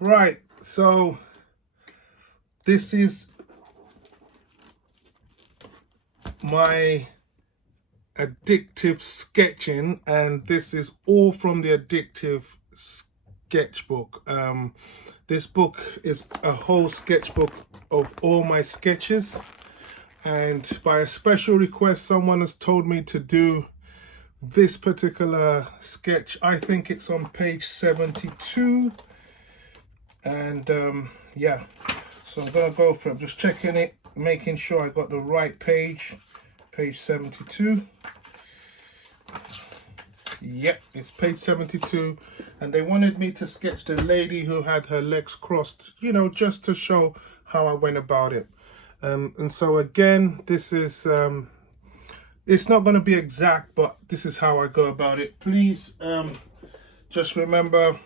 Right, so this is my addictive sketching, and this is all from the Addictive sketchbook. This book is a whole sketchbook of all my sketches, and by a special request, someone has told me to do this particular sketch. I think it's on page 72, and yeah, so I'm gonna go for it. I'm just checking it, making sure I got the right page 72. Yep, it's page 72, and they wanted me to sketch the lady who had her legs crossed, you know, just to show how I went about it. And so again, this is it's not going to be exact, but this is how I go about it. Please just remember,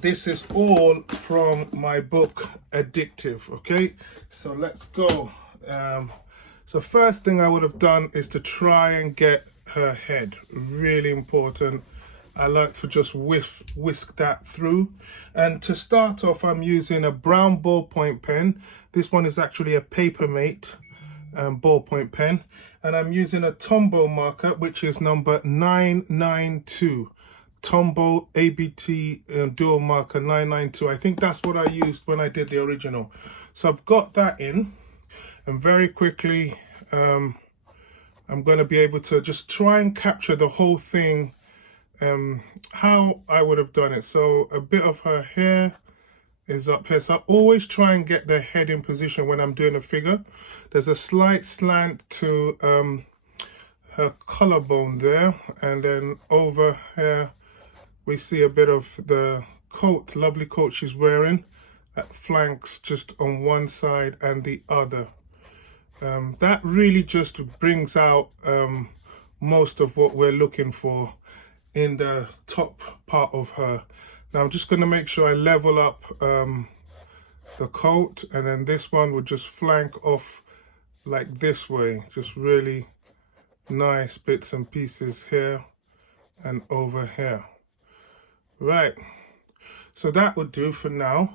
this is all from my book Addictive. Okay, so let's go. So first thing I would have done is to try and get her head. Really important. I like to just whisk that through. And to start off, I'm using a brown ballpoint pen. This one is actually a Papermate ballpoint pen, and I'm using a Tombow marker, which is number 992. Tombow ABT dual marker 992. I think that's what I used when I did the original. So I've got that in, and very quickly I'm going to be able to just try and capture the whole thing, how I would have done it. So a bit of her hair is up here, so I always try and get the head in position when I'm doing a figure. There's a slight slant to her collarbone there, and then over here we see a bit of the coat, lovely coat she's wearing, that flanks just on one side and the other. That really just brings out most of what we're looking for in the top part of her. Now I'm just going to make sure I level up the coat, and then this one would just flank off like this way. Just really nice bits and pieces here and over here. Right, so that would do for now.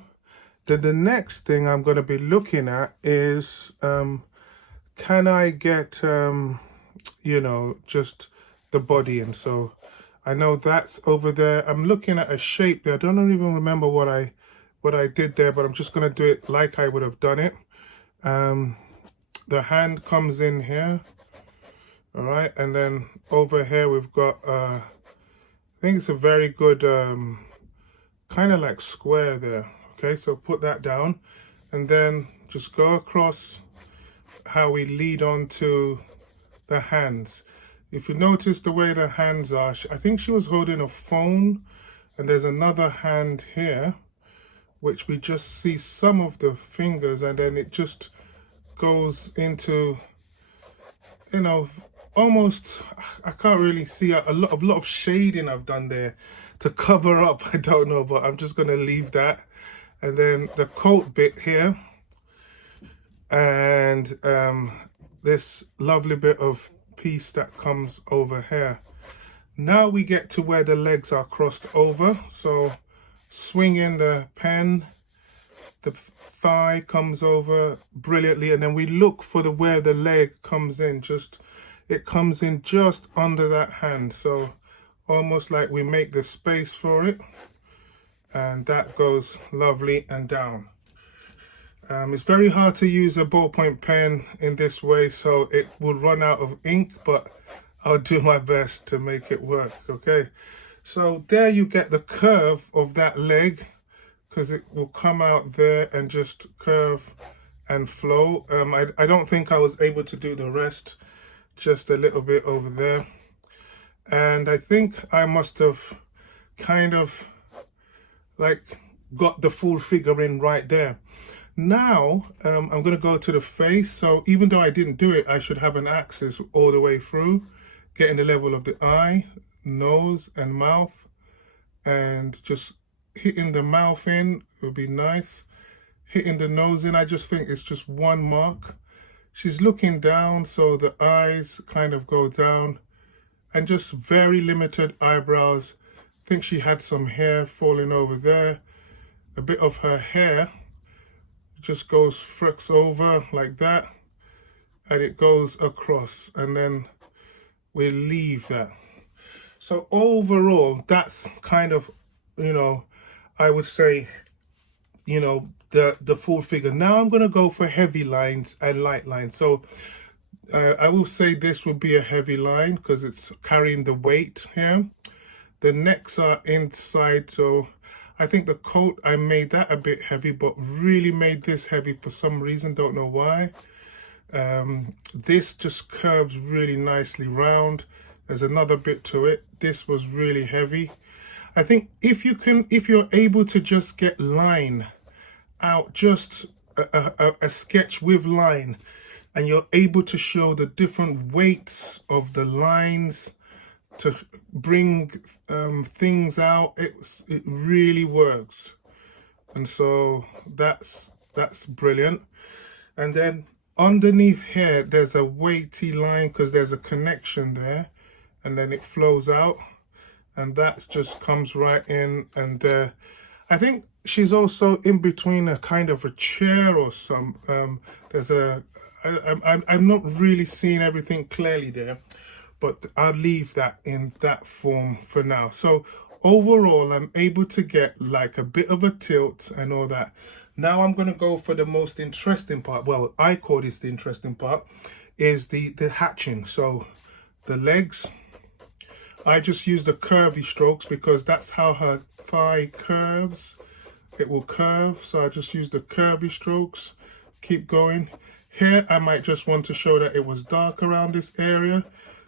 Then the next thing I'm going to be looking at is can I get you know, just the body in. So I know that's over there. I'm looking at a shape there. I don't even remember what I did there, but I'm just going to do it like I would have done it. The hand comes in here, all right, and then over here we've got I think it's a very good kind of like square there. Okay, so put that down, and then just go across how we lead on to the hands. If you notice the way the hands are, I think she was holding a phone, and there's another hand here which we just see some of the fingers, and then it just goes into, you know, almost, I can't really see a lot of shading I've done there to cover up. I don't know, but I'm just going to leave that. And then the coat bit here, and this lovely bit of piece that comes over here. Now we get to where the legs are crossed over. So swing in the pen, the thigh comes over brilliantly, and then we look for where the leg comes in. Just, it comes in just under that hand, so almost like we make the space for it, and that goes lovely and down. It's very hard to use a ballpoint pen in this way, so it will run out of ink, but I'll do my best to make it work. Okay, so there you get the curve of that leg, because it will come out there and just curve and flow. I don't think I was able to do the rest, just a little bit over there, and I think I must have kind of like got the full figure in right there. Now I'm going to go to the face. So even though I didn't do it, I should have an axis all the way through, getting the level of the eye, nose and mouth, and just hitting the mouth in would be nice. Hitting the nose in, I just think it's just one mark. She's looking down, so the eyes kind of go down, and just very limited eyebrows. I think she had some hair falling over there. a bit of her hair. It just goes flicks over like that, and it goes across, and then we leave that. So overall, that's kind of, you know, I would say, you know, the full figure. Now I'm going to go for heavy lines and light lines. So I will say this would be a heavy line because it's carrying the weight here. The necks are inside, so I think the coat, I made that a bit heavy, but really made this heavy for some reason, don't know why. This just curves really nicely round. There's another bit to it. This was really heavy. I think if you're able to just get line out, just a sketch with line, and you're able to show the different weights of the lines to bring things out, it really works. And so that's brilliant. And then underneath here, there's a weighty line because there's a connection there, and then it flows out, and that just comes right in. And I think she's also in between a kind of a chair or some. There's a. I'm not really seeing everything clearly there, but I'll leave that in that form for now. So overall, I'm able to get like a bit of a tilt and all that. Now I'm going to go for the most interesting part. Well, I call this the interesting part, is the hatching. So the legs, I just use the curvy strokes because that's how her thigh curves. It will curve. So I just use the curvy strokes. Keep going. Here, I might just want to show that it was dark around this area.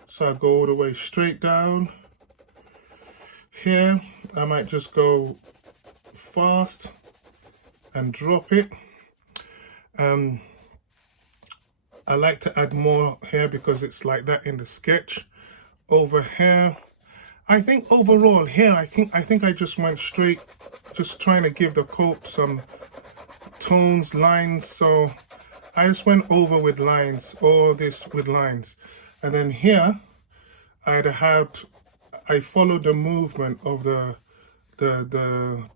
So I go all the way straight down. Here, I might just go fast and drop it. I like to add more here because it's like that in the sketch. Over here, I think overall here, I think I just went straight, just trying to give the coat some tones, lines. So I just went over with lines, all this with lines. And then here, I followed the movement of the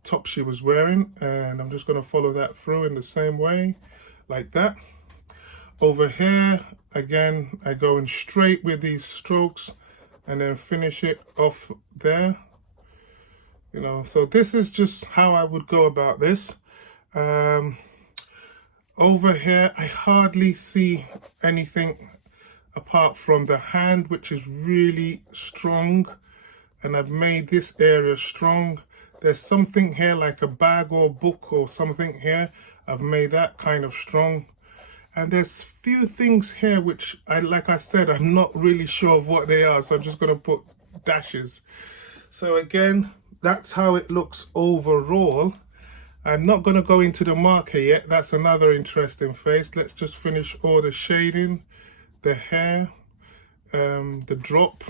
top she was wearing, and I'm just going to follow that through in the same way, like that. Over here, again, I go in straight with these strokes and then finish it off there. You know, so this is just how I would go about this. Over here, I hardly see anything apart from the hand, which is really strong, and I've made this area strong. There's something here like a bag or book or something here. I've made that kind of strong. And there's few things here which, like I said, I'm not really sure of what they are, so I'm just going to put dashes. So again, that's how it looks overall. I'm not going to go into the marker yet. That's another interesting face. Let's just finish all the shading, the hair, the drop.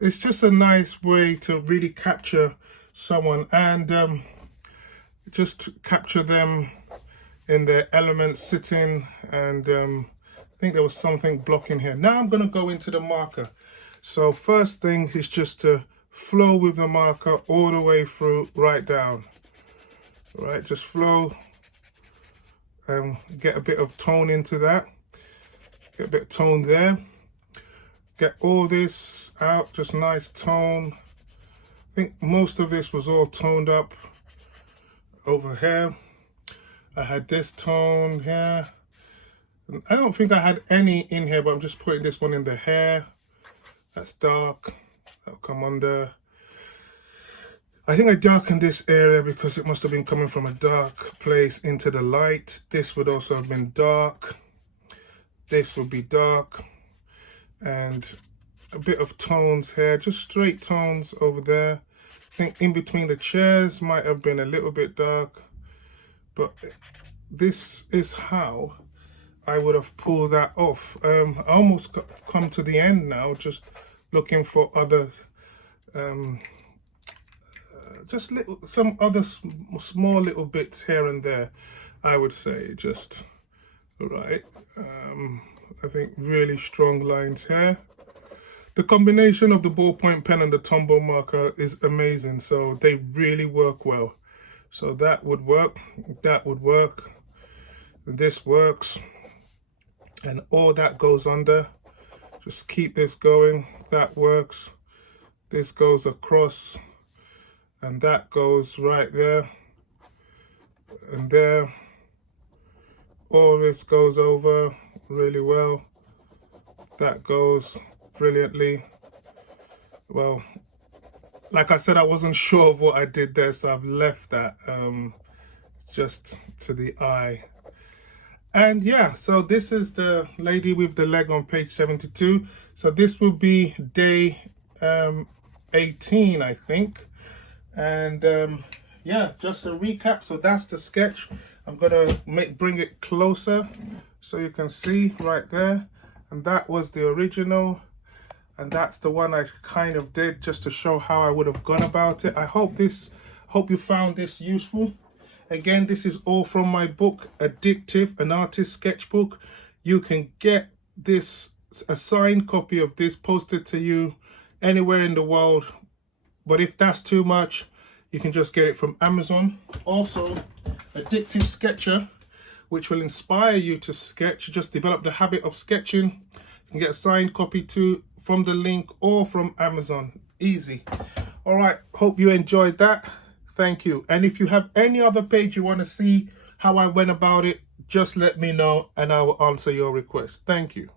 It's just a nice way to really capture someone and just capture them in their elements, sitting, and I think there was something blocking here. Now I'm going to go into the marker. So first thing is just to flow with the marker all the way through, right down. Right, just flow and get a bit of tone into that. Get a bit of tone there. Get all this out, just nice tone. I think most of this was all toned up over here. I had this tone here. I don't think I had any in here, but I'm just putting this one in the hair. That's dark. That'll come under. I think I darkened this area because it must have been coming from a dark place into the light. This would also have been dark. This would be dark. And a bit of tones here, just straight tones over there. I think in between the chairs might have been a little bit dark. But this is how I would have pulled that off. I almost come to the end now, just looking for other... just some other small little bits here and there, I would say, just right. I think really strong lines here. The combination of the ballpoint pen and the Tombow marker is amazing, so they really work well. So that would work, that would work, this works, and all that goes under. Just keep this going, that works. This goes across, and that goes right there and there. All this goes over really well. That goes brilliantly. Well, like I said, I wasn't sure of what I did there, so I've left that just to the eye. And yeah, so this is the lady with the leg on page 72. So this will be day 18, I think. And yeah, just a recap. So that's the sketch. I'm gonna bring it closer so you can see right there. And that was the original, and that's the one I kind of did just to show how I would have gone about it. I hope you found this useful. Again, this is all from my book, Addictive, an artist sketchbook. You can get this, a signed copy of this, posted to you anywhere in the world. But if that's too much, you can just get it from Amazon. Also, Addictive Sketcher, which will inspire you to sketch. Just develop the habit of sketching. You can get a signed copy too from the link or from Amazon. Easy. All right, hope you enjoyed that. Thank you. And if you have any other page you want to see how I went about it, just let me know and I will answer your request. Thank you.